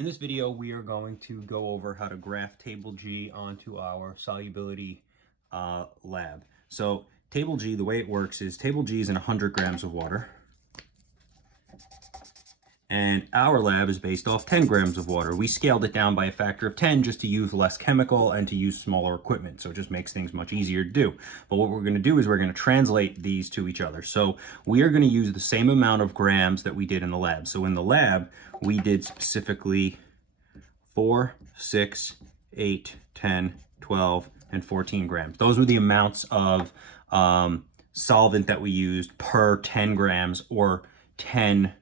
In this video, we are going to go over how to graph table G onto our solubility lab. So table G, the way it works is table G is in 100 grams of water. And our lab is based off 10 grams of water. We scaled it down by a factor of 10 just to use less chemical and to use smaller equipment. So it just makes things much easier to do. But what we're gonna do is we're gonna translate these to each other. So we are gonna use the same amount of grams that we did in the lab. So in the lab, we did specifically 4, 6, 8, 10, 12, and 14 grams. Those were the amounts of solvent that we used per 10 grams or 10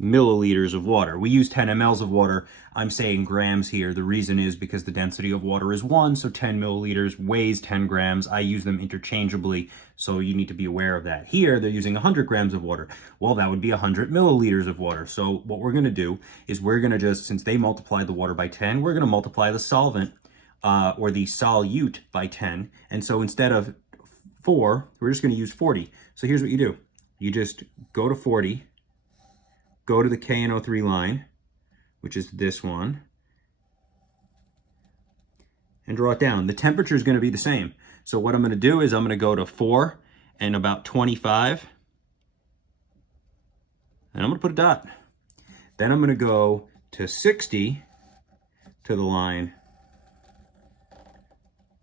milliliters of water. We use 10 mLs of water. I'm saying grams here. The reason is because the density of water is 1, so 10 milliliters weighs 10 grams. I use them interchangeably, so you need to be aware of that. Here, they're using 100 grams of water. Well, that would be 100 milliliters of water. So what we're going to do is we're going to just, since they multiplied the water by 10, we're going to multiply the solvent or the solute by 10. And so instead of 4, we're just going to use 40. So here's what you do. You just go to 40, go to the KNO3 line, which is this one, and draw it down. The temperature is going to be the same. So what I'm going to do is I'm going to go to 4 and about 25, and I'm going to put a dot. Then I'm going to go to 60 to the line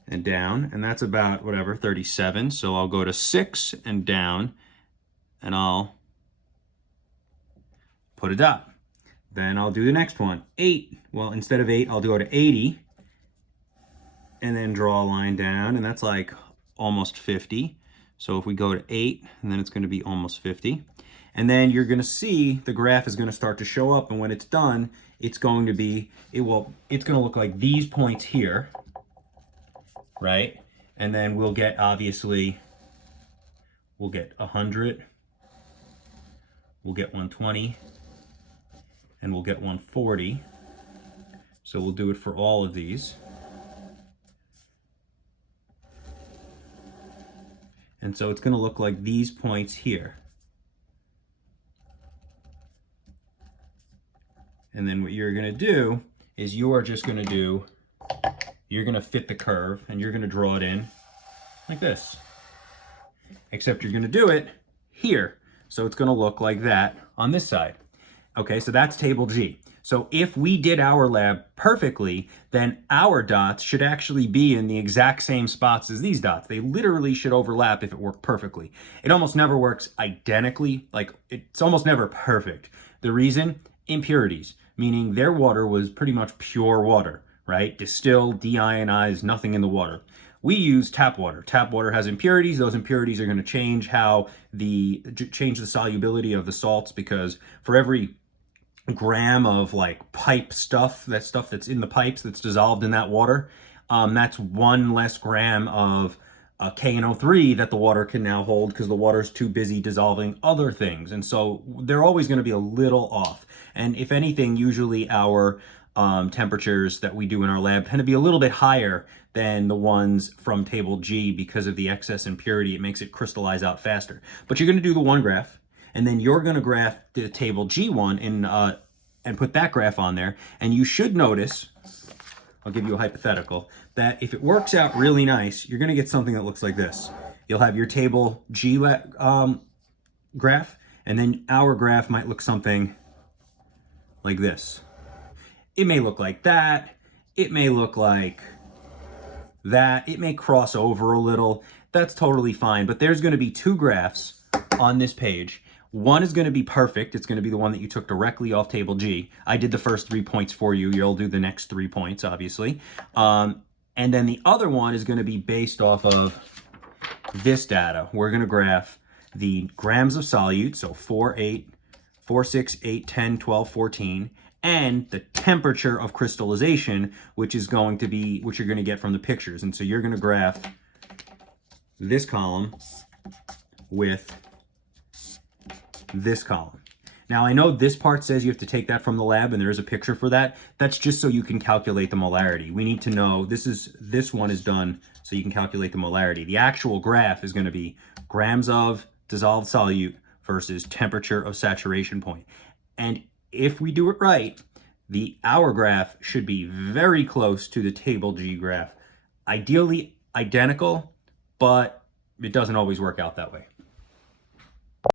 and down, and that's about, whatever, 37. So I'll go to 6 and down, and I'll put a dot. Then I'll do the next one, 8. Well, instead of 8, I'll go to 80 and then draw a line down, and that's like almost 50. So if we go to 8, and then it's going to be almost 50. And then you're going to see the graph is going to start to show up, and when it's done, it's going to be, it's going to look like these points here, right? And then we'll get, obviously, we'll get 100, we'll get 120, and we'll get 140. So we'll do it for all of these. And so it's going to look like these points here. And then what you're going to do is you are just going to do, you're going to fit the curve and you're going to draw it in like this. Except you're going to do it here. So it's going to look like that on this side. Okay, so that's table G. So if we did our lab perfectly, then our dots should actually be in the exact same spots as these dots. They literally should overlap if it worked perfectly. It almost never works identically, like it's almost never perfect. The reason? Impurities, meaning their water was pretty much pure water, right? Distilled, deionized, nothing in the water. We use tap water. Tap water has impurities. Those impurities are going to change change the solubility of the salts, because for every gram of like pipe stuff, that stuff that's in the pipes that's dissolved in that water, that's 1 less gram of KNO3 that the water can now hold, because the water's too busy dissolving other things. And so they're always going to be a little off. And if anything, usually our temperatures that we do in our lab tend to be a little bit higher than the ones from table G because of the excess impurity. It makes it crystallize out faster. But you're going to do the one graph, and then you're going to graph the table G one and put that graph on there. And you should notice, I'll give you a hypothetical, that if it works out really nice, you're going to get something that looks like this. You'll have your table G graph, and then our graph might look something like this. It may look like that. It may look like that. It may cross over a little. That's totally fine. But there's going to be 2 graphs on this page. One is going to be perfect. It's going to be the one that you took directly off table G. I did the first 3 points for you. You'll do the next 3 points, obviously. And then the other one is going to be based off of this data. We're going to graph the grams of solute, so 4, 8, 4, 6, 8, 10, 12, 14, and the temperature of crystallization, which is going to be, which you're going to get from the pictures. And so you're going to graph this column with this column. Now, I know this part says you have to take that from the lab, and there is a picture for that. That's just so you can calculate the molarity. We need to know, this one is done so you can calculate the molarity. The actual graph is going to be grams of dissolved solute versus temperature of saturation point. And if we do it right, the hour graph should be very close to the table G graph. Ideally identical, but it doesn't always work out that way.